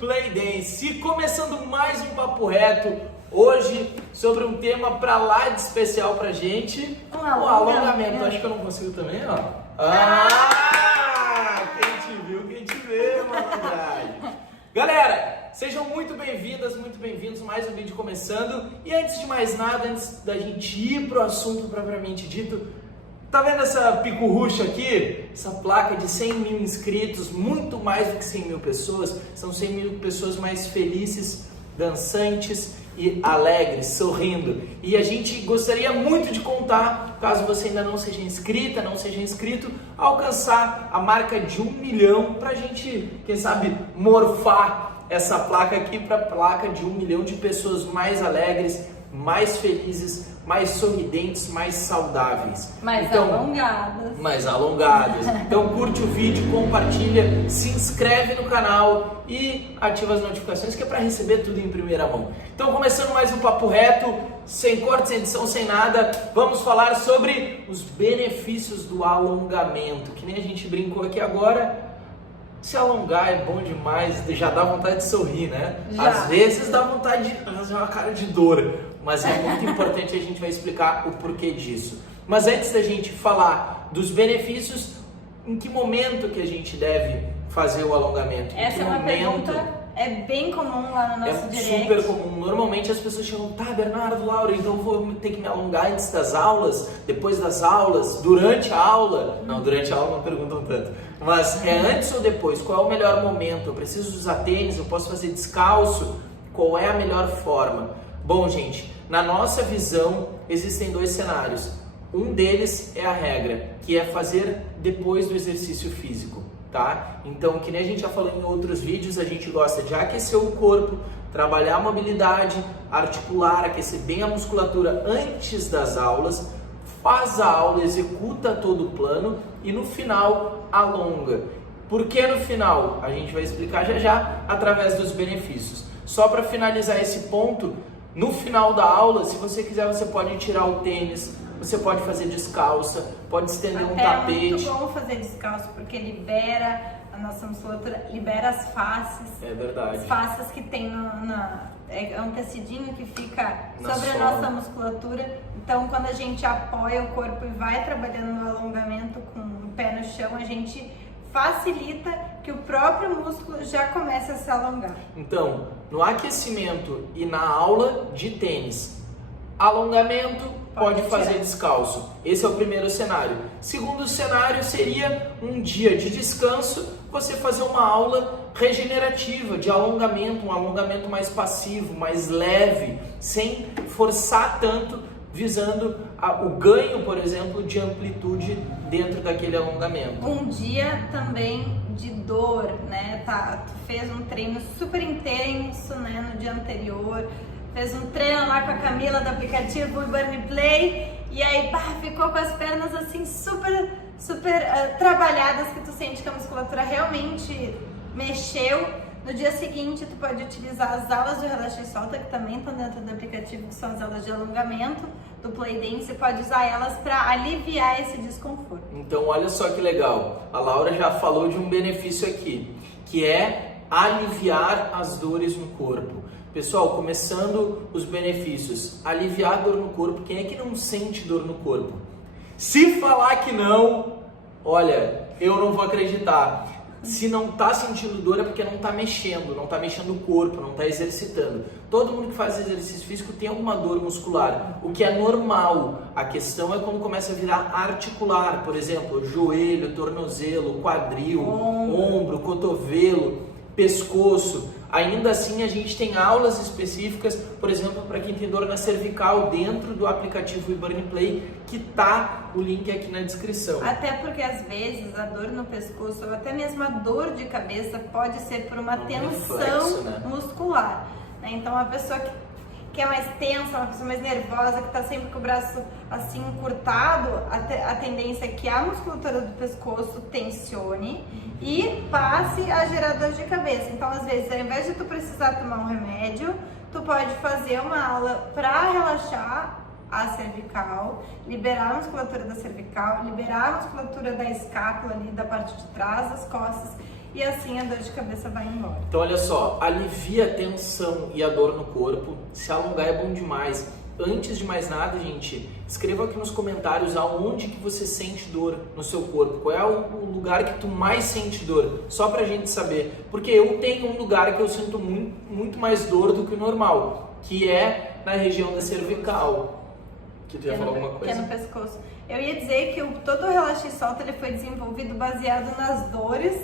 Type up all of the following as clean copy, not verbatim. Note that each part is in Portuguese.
Play Dance, começando mais um papo reto, hoje sobre um tema pra lá de especial pra gente, o alongamento. Acho que eu não consigo também, ó. Quem te viu, quem te vê, malandragem. Galera, sejam muito bem-vindas, muito bem-vindos, mais um vídeo começando. E antes de mais nada, antes da gente ir pro assunto propriamente dito, tá vendo essa pico-ruxa aqui? Essa placa de 100 mil inscritos, muito mais do que 100 mil pessoas. São 100 mil pessoas mais felizes, dançantes e alegres, sorrindo. E a gente gostaria muito de contar, caso você ainda não seja inscrita, não seja inscrito, alcançar a marca de 1 milhão pra gente, quem sabe, morfar essa placa aqui pra placa de 1 milhão de pessoas mais alegres, mais felizes, mais sorridentes, mais saudáveis. Mais alongadas. Mais alongadas. Então curte o vídeo, compartilha, se inscreve no canal e ativa as notificações, que é para receber tudo em primeira mão. Então começando mais um papo reto, sem corte, sem edição, sem nada, vamos falar sobre os benefícios do alongamento, que nem a gente brincou aqui agora. Se alongar é bom demais, já dá vontade de sorrir, né? Já. Às vezes dá vontade de fazer uma cara de dor, mas é muito importante, a gente vai explicar o porquê disso. Mas antes da gente falar dos benefícios, em que momento que a gente deve fazer o alongamento? Essa é uma pergunta bem comum lá no nosso direct. É super comum. Normalmente as pessoas chegam, tá, Bernardo, Laura, então eu vou ter que me alongar antes das aulas, depois das aulas, durante a aula? Não, durante a aula não perguntam tanto. Mas é antes ou depois? Qual é o melhor momento? Eu preciso usar tênis? Eu posso fazer descalço? Qual é a melhor forma? Bom, gente, na nossa visão existem dois cenários. Um deles é a regra, que é fazer depois do exercício físico, tá? Então, que nem a gente já falou em outros vídeos, a gente gosta de aquecer o corpo, trabalhar a mobilidade articular, aquecer bem a musculatura antes das aulas, faz a aula, executa todo o plano e no final alonga. Por que no final? A gente vai explicar já já através dos benefícios. Só para finalizar esse ponto, no final da aula, se você quiser, você pode tirar o tênis, você pode fazer descalça, pode estender um tapete. É muito bom fazer descalço porque libera a nossa musculatura, libera as faces. É verdade. As faces que tem é um tecidinho que fica sobre a nossa musculatura. Então, quando a gente apoia o corpo e vai trabalhando no alongamento com o pé no chão, a gente facilita que o próprio músculo já comece a se alongar. Então, no aquecimento e na aula de tênis, alongamento pode fazer descalço. Esse é o primeiro cenário. Segundo cenário seria um dia de descanso, você fazer uma aula regenerativa, de alongamento, um alongamento mais passivo, mais leve, sem forçar tanto, visando o ganho, por exemplo, de amplitude dentro daquele alongamento. Um dia também de dor, né? Tu fez um treino super intenso, né, no dia anterior, fez um treino lá com a Camila do aplicativo Burn Play e aí ficou com as pernas assim super trabalhadas, que tu sente que a musculatura realmente mexeu. No dia seguinte, tu pode utilizar as aulas de relaxa e solta, que também estão dentro do aplicativo, que são as aulas de alongamento do Play Dance. Você pode usar elas para aliviar esse desconforto. Então, olha só que legal. A Laura já falou de um benefício aqui, que é aliviar as dores no corpo. Pessoal, começando os benefícios. Aliviar a dor no corpo. Quem é que não sente dor no corpo? Se falar que não, olha, eu não vou acreditar. Se não está sentindo dor é porque não está mexendo o corpo, não está exercitando. Todo mundo que faz exercício físico tem alguma dor muscular, o que é normal. A questão é quando começa a virar articular, por exemplo, joelho, tornozelo, quadril, ombro, cotovelo, pescoço. Ainda assim, a gente tem aulas específicas, por exemplo, para quem tem dor na cervical, dentro do aplicativo Burn Play, que tá o link aqui na descrição. Até porque às vezes a dor no pescoço ou até mesmo a dor de cabeça pode ser por uma tensão reflexo, né? muscular, né? Então a pessoa que é mais tensa, uma pessoa mais nervosa, que está sempre com o braço assim encurtado, a tendência é que a musculatura do pescoço tensione e passe a gerar dor de cabeça. Então, às vezes, ao invés de tu precisar tomar um remédio, tu pode fazer uma aula para relaxar a cervical, liberar a musculatura da cervical, liberar a musculatura da escápula ali, da parte de trás das costas, e assim a dor de cabeça vai embora. Então olha só, alivia a tensão e a dor no corpo, se alongar é bom demais. Antes de mais nada, gente, escreva aqui nos comentários aonde que você sente dor no seu corpo, qual é o lugar que tu mais sente dor, só pra gente saber, porque eu tenho um lugar que eu sinto muito mais dor do que o normal, que é na região da cervical. Que tu ia falar alguma coisa? Que é no pescoço. Eu ia dizer que todo o Relaxa e Solta ele foi desenvolvido baseado nas dores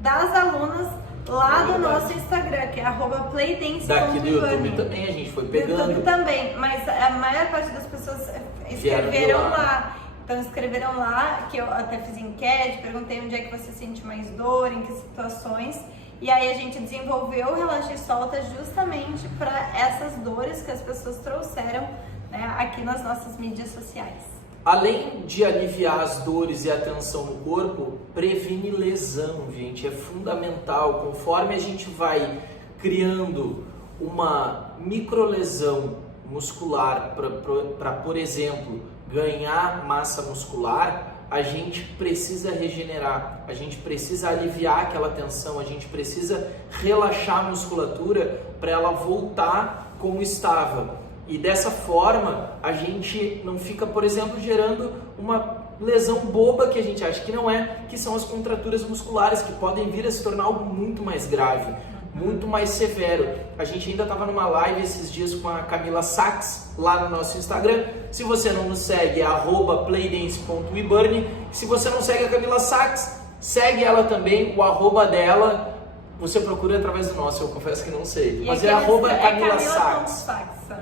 das alunas lá do nosso Instagram, que é @playdance. Daqui do YouTube também a gente foi pegando. Do YouTube também, mas a maior parte das pessoas escreveram lá. Então escreveram lá, que eu até fiz enquete, perguntei onde é que você sente mais dor, em que situações. E aí a gente desenvolveu o Relaxa e Solta justamente para essas dores que as pessoas trouxeram, né, aqui nas nossas mídias sociais. Além de aliviar as dores e a tensão no corpo, previne lesão, gente, é fundamental. Conforme a gente vai criando uma microlesão muscular para, por exemplo, ganhar massa muscular, a gente precisa regenerar, a gente precisa aliviar aquela tensão, a gente precisa relaxar a musculatura para ela voltar como estava. E dessa forma, a gente não fica, por exemplo, gerando uma lesão boba que a gente acha que não é, que são as contraturas musculares, que podem vir a se tornar algo muito mais grave, muito mais severo. A gente ainda estava numa live esses dias com a Camila Sachs, lá no nosso Instagram. Se você não nos segue, é @playdance.weburn. Se você não segue a Camila Sachs, segue ela também, o @ dela. Você procura através do nosso, eu confesso que não sei. Mas é @Camila Sachs.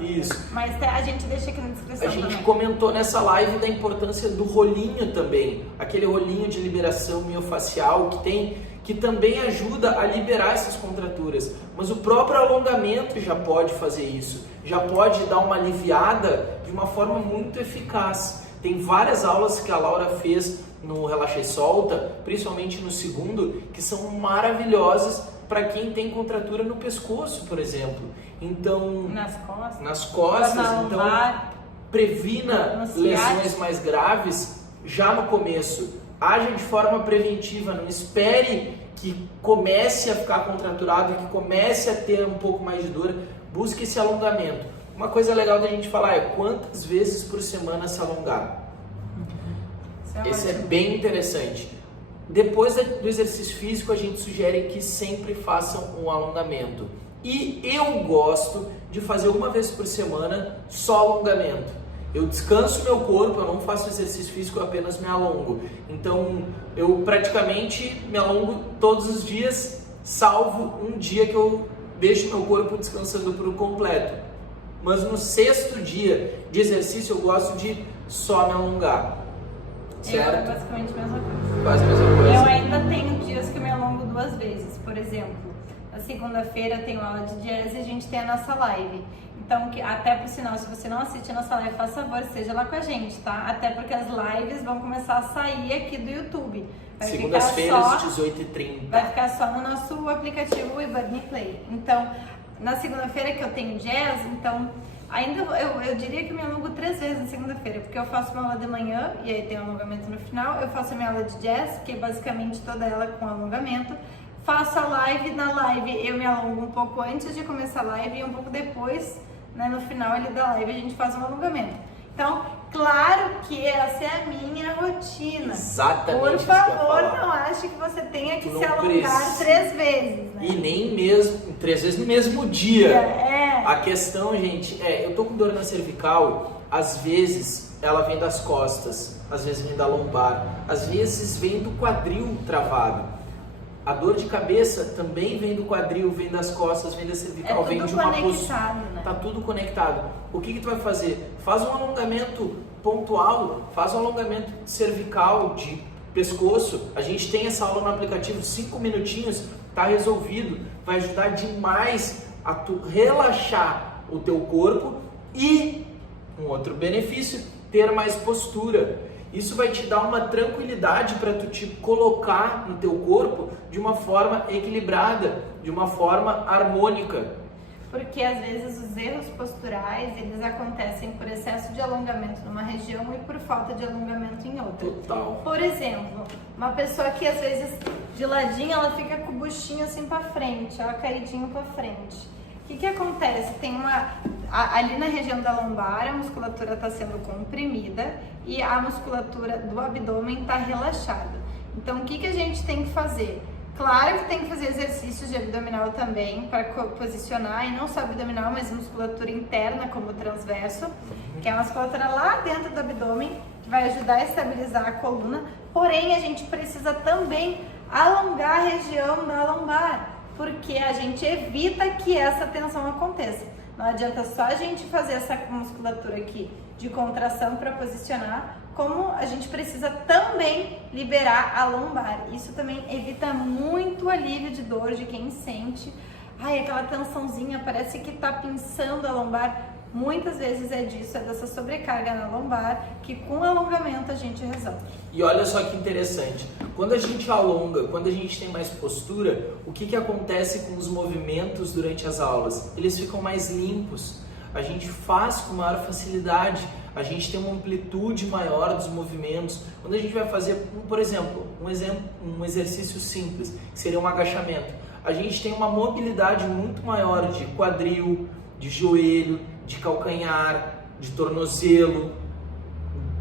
Isso. Mas a gente deixa aqui na descrição. A gente também comentou nessa live da importância do rolinho também. Aquele rolinho de liberação miofacial que também ajuda a liberar essas contraturas. Mas o próprio alongamento já pode fazer isso. Já pode dar uma aliviada de uma forma muito eficaz. Tem várias aulas que a Laura fez no Relaxa e Solta, principalmente no segundo, que são maravilhosas para quem tem contratura no pescoço, por exemplo. Então, nas costas, então previna lesões mais graves já no começo. Age de forma preventiva, não espere que comece a ficar contraturado, que comece a ter um pouco mais de dor. Busque esse alongamento. Uma coisa legal da gente falar é quantas vezes por semana se alongar. Esse é bem interessante. Depois do exercício físico, a gente sugere que sempre façam um alongamento. E eu gosto de fazer uma vez por semana só alongamento. Eu descanso meu corpo, eu não faço exercício físico, eu apenas me alongo. Então, eu praticamente me alongo todos os dias, salvo um dia que eu deixo meu corpo descansando por completo. Mas no 6º dia de exercício, eu gosto de só me alongar. Certo? É basicamente a mesma coisa. Quase a mesma coisa. Eu ainda tenho dias que eu me alongo 2 vezes. Por exemplo, na segunda-feira eu tenho aula de jazz e a gente tem a nossa live. Então, até por sinal, se você não assiste a nossa live, faça favor, seja lá com a gente, tá? Até porque as lives vão começar a sair aqui do YouTube. Segundas-feiras, 18h30. Vai ficar só no nosso aplicativo Weburn Play. Então, na segunda-feira que eu tenho jazz, então... Ainda eu diria que eu me alongo 3 vezes na segunda-feira, porque eu faço uma aula de manhã e aí tem um alongamento no final. Eu faço a minha aula de jazz, que é basicamente toda ela com alongamento. Faço a live, na live eu me alongo um pouco antes de começar a live e um pouco depois, né, no final da live a gente faz um alongamento. Então, claro que essa é a minha rotina. Exatamente. Por favor, não ache que você tenha que se alongar 3 vezes, né? E nem mesmo 3 vezes no mesmo dia. É. A questão, gente, eu tô com dor na cervical, às vezes ela vem das costas, às vezes vem da lombar, às vezes vem do quadril travado. A dor de cabeça também vem do quadril, vem das costas, vem da cervical, vem de uma postura. Né? Tá tudo conectado. O que tu vai fazer? Faz um alongamento pontual, faz um alongamento cervical, de pescoço. A gente tem essa aula no aplicativo, 5 minutinhos, tá resolvido. Vai ajudar demais a tu relaxar o teu corpo e, um outro benefício, ter mais postura. Isso vai te dar uma tranquilidade para tu te colocar no teu corpo de uma forma equilibrada, de uma forma harmônica. porque às vezes os erros posturais, eles acontecem por excesso de alongamento numa região e por falta de alongamento em outra. Total. Por exemplo, uma pessoa que às vezes de ladinho ela fica com o buchinho assim pra frente, ó, caidinho pra frente. O que acontece? Ali na região da lombar, a musculatura está sendo comprimida e a musculatura do abdômen está relaxada. Então, o que a gente tem que fazer? Claro que tem que fazer exercícios de abdominal também para posicionar, e não só abdominal, mas musculatura interna, como o transverso, que é a musculatura lá dentro do abdômen, que vai ajudar a estabilizar a coluna. Porém, a gente precisa também alongar a região da lombar, porque a gente evita que essa tensão aconteça. Não adianta só a gente fazer essa musculatura aqui de contração para posicionar, como a gente precisa também liberar a lombar. Isso também evita muito alívio de dor de quem sente. Ai, aquela tensãozinha, parece que tá pinçando a lombar. Muitas vezes é disso, é dessa sobrecarga na lombar, que com alongamento a gente resolve. E olha só que interessante, quando a gente alonga, quando a gente tem mais postura, o que acontece com os movimentos durante as aulas? Eles ficam mais limpos, a gente faz com maior facilidade, a gente tem uma amplitude maior dos movimentos. Quando a gente vai fazer, por exemplo, um exercício simples, que seria um agachamento, a gente tem uma mobilidade muito maior de quadril, de joelho, de calcanhar, de tornozelo,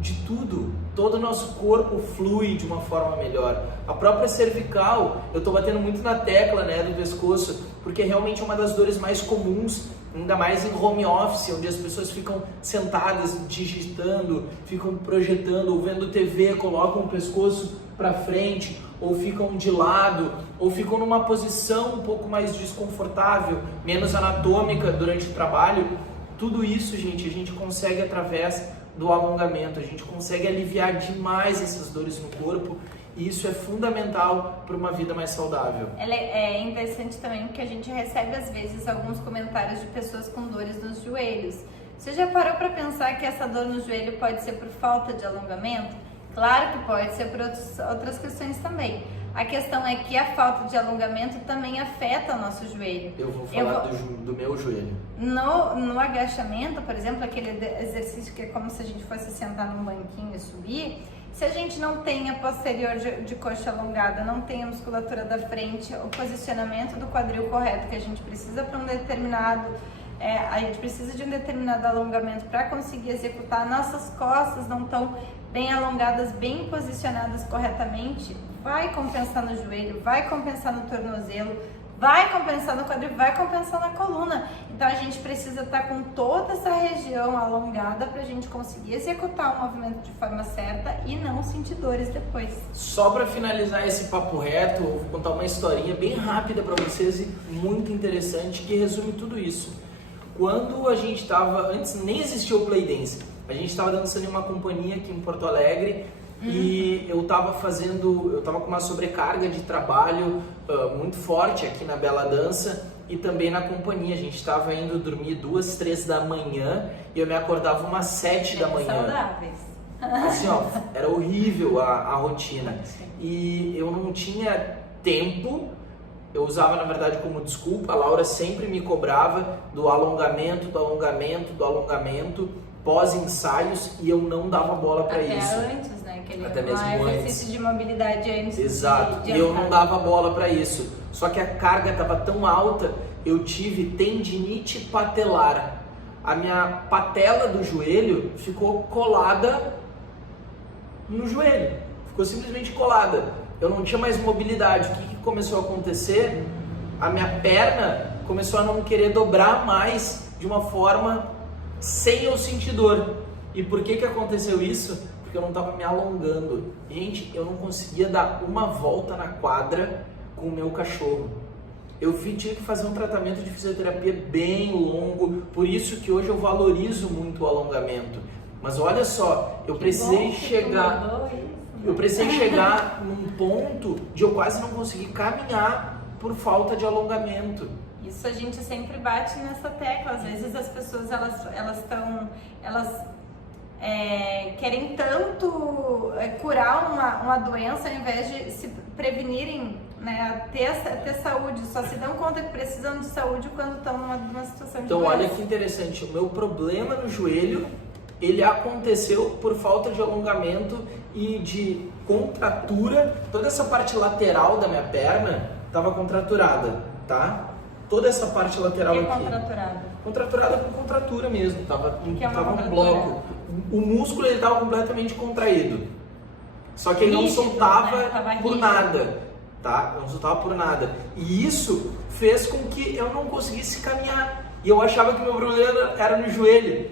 de tudo. Todo o nosso corpo flui de uma forma melhor. A própria cervical, eu estou batendo muito na tecla, né, do pescoço, porque realmente é uma das dores mais comuns, ainda mais em home office, onde as pessoas ficam sentadas, digitando, ficam projetando, ou vendo TV, colocam o pescoço para frente, ou ficam de lado, ou ficam numa posição um pouco mais desconfortável, menos anatômica durante o trabalho. Tudo isso, gente, a gente consegue através do alongamento, a gente consegue aliviar demais essas dores no corpo, e isso é fundamental para uma vida mais saudável. É interessante também porque a gente recebe às vezes alguns comentários de pessoas com dores nos joelhos. Você já parou para pensar que essa dor no joelho pode ser por falta de alongamento? Claro que pode ser por outras questões também. A questão é que a falta de alongamento também afeta o nosso joelho. Eu vou falar do meu joelho. No agachamento, por exemplo, aquele exercício que é como se a gente fosse sentar num banquinho e subir, se a gente não tem a posterior de coxa alongada, não tem a musculatura da frente, o posicionamento do quadril correto que a gente precisa para um determinado, a gente precisa de um determinado alongamento para conseguir executar, nossas costas não estão bem alongadas, bem posicionadas corretamente, vai compensar no joelho, vai compensar no tornozelo, vai compensar no quadril, vai compensar na coluna. Então a gente precisa estar com toda essa região alongada para a gente conseguir executar o movimento de forma certa e não sentir dores depois. Só para finalizar esse papo reto, eu vou contar uma historinha bem rápida para vocês e muito interessante que resume tudo isso. Quando a gente estava, antes nem existia o Playdance, a gente estava dançando em uma companhia aqui em Porto Alegre. E eu estava com uma sobrecarga de trabalho muito forte aqui na Bela Dança e também na companhia. A gente estava indo dormir 2, 3 da manhã e eu me acordava umas 7 da manhã. Saudáveis. Assim, ó, era horrível a rotina. E eu não tinha tempo, eu usava na verdade como desculpa, a Laura sempre me cobrava do alongamento, pós-ensaios, e eu não dava bola para isso. Até antes, né? Até mesmo exercício de mobilidade antes. Exato, e eu não dava bola para isso. Só que a carga estava tão alta, eu tive tendinite patelar. A minha patela do joelho ficou colada no joelho. Ficou simplesmente colada. Eu não tinha mais mobilidade. O que começou a acontecer? A minha perna começou a não querer dobrar mais de uma forma sem eu sentir dor. E por que aconteceu isso? Porque eu não estava me alongando. Gente, eu não conseguia dar uma volta na quadra com o meu cachorro. Eu tive que fazer um tratamento de fisioterapia bem longo, por isso que hoje eu valorizo muito o alongamento. Mas olha só, eu precisei chegar num ponto de eu quase não conseguir caminhar por falta de alongamento. Isso a gente sempre bate nessa tecla. Às vezes as pessoas querem tanto curar uma doença ao invés de se prevenirem né, a ter saúde, só se dão conta que precisam de saúde quando estão numa situação de Então, doença. olha que interessante, o meu problema no joelho, ele aconteceu por falta de alongamento e de contratura. Toda essa parte lateral da minha perna estava contraturada, tá? Toda essa parte lateral aqui. Contraturada? Contraturada com contratura mesmo, tava um contratura? bloco. O músculo ele estava completamente contraído. Só que ele não soltava, né? por nada, tá? Não soltava por nada. E isso fez com que eu não conseguisse caminhar. E eu achava que meu problema era no joelho.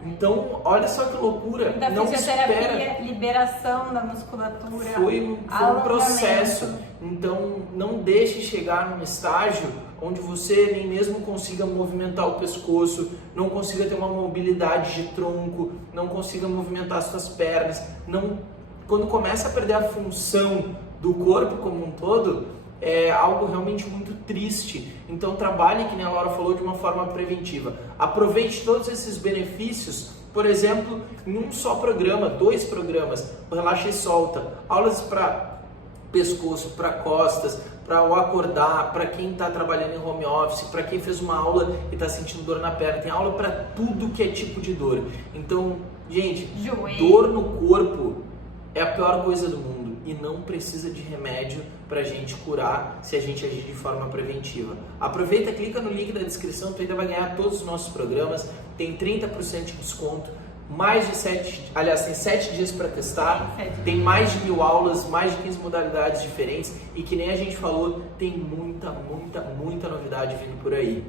Então, olha só que loucura. Da não fisioterapia, espera. liberação da musculatura. Foi um processo. Então, não deixe chegar num estágio onde você nem mesmo consiga movimentar o pescoço, não consiga ter uma mobilidade de tronco, não consiga movimentar as suas pernas. Quando começa a perder a função do corpo como um todo, é algo realmente muito triste. Então trabalhe, que nem a Laura falou, de uma forma preventiva. Aproveite todos esses benefícios, por exemplo, em um só programa, 2 programas, o Relaxa e Solta, aulas para pescoço, para costas, para o acordar, para quem está trabalhando em home office, para quem fez uma aula e está sentindo dor na perna, tem aula para tudo que é tipo de dor. Então, gente, dor no corpo é a pior coisa do mundo e não precisa de remédio para a gente curar se a gente agir de forma preventiva. Aproveita, clica no link da descrição, tu ainda vai ganhar todos os nossos programas, tem 30% de desconto, tem 7 dias para testar, tem mais de 1000 aulas, mais de 15 modalidades diferentes e que nem a gente falou, tem muita novidade vindo por aí.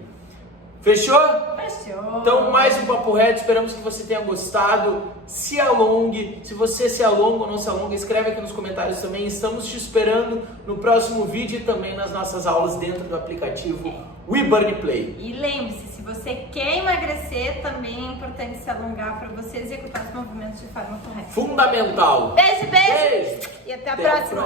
Fechou? Fechou. Então, mais um Papo Reto, esperamos que você tenha gostado. Se alongue, se você se alonga ou não se alonga, escreve aqui nos comentários também. Estamos te esperando no próximo vídeo e também nas nossas aulas dentro do aplicativo WeBurnPlay. E lembre-se, se você quer emagrecer, também é importante se alongar para você executar os movimentos de forma correta. Fundamental. Beijo! E até a próxima.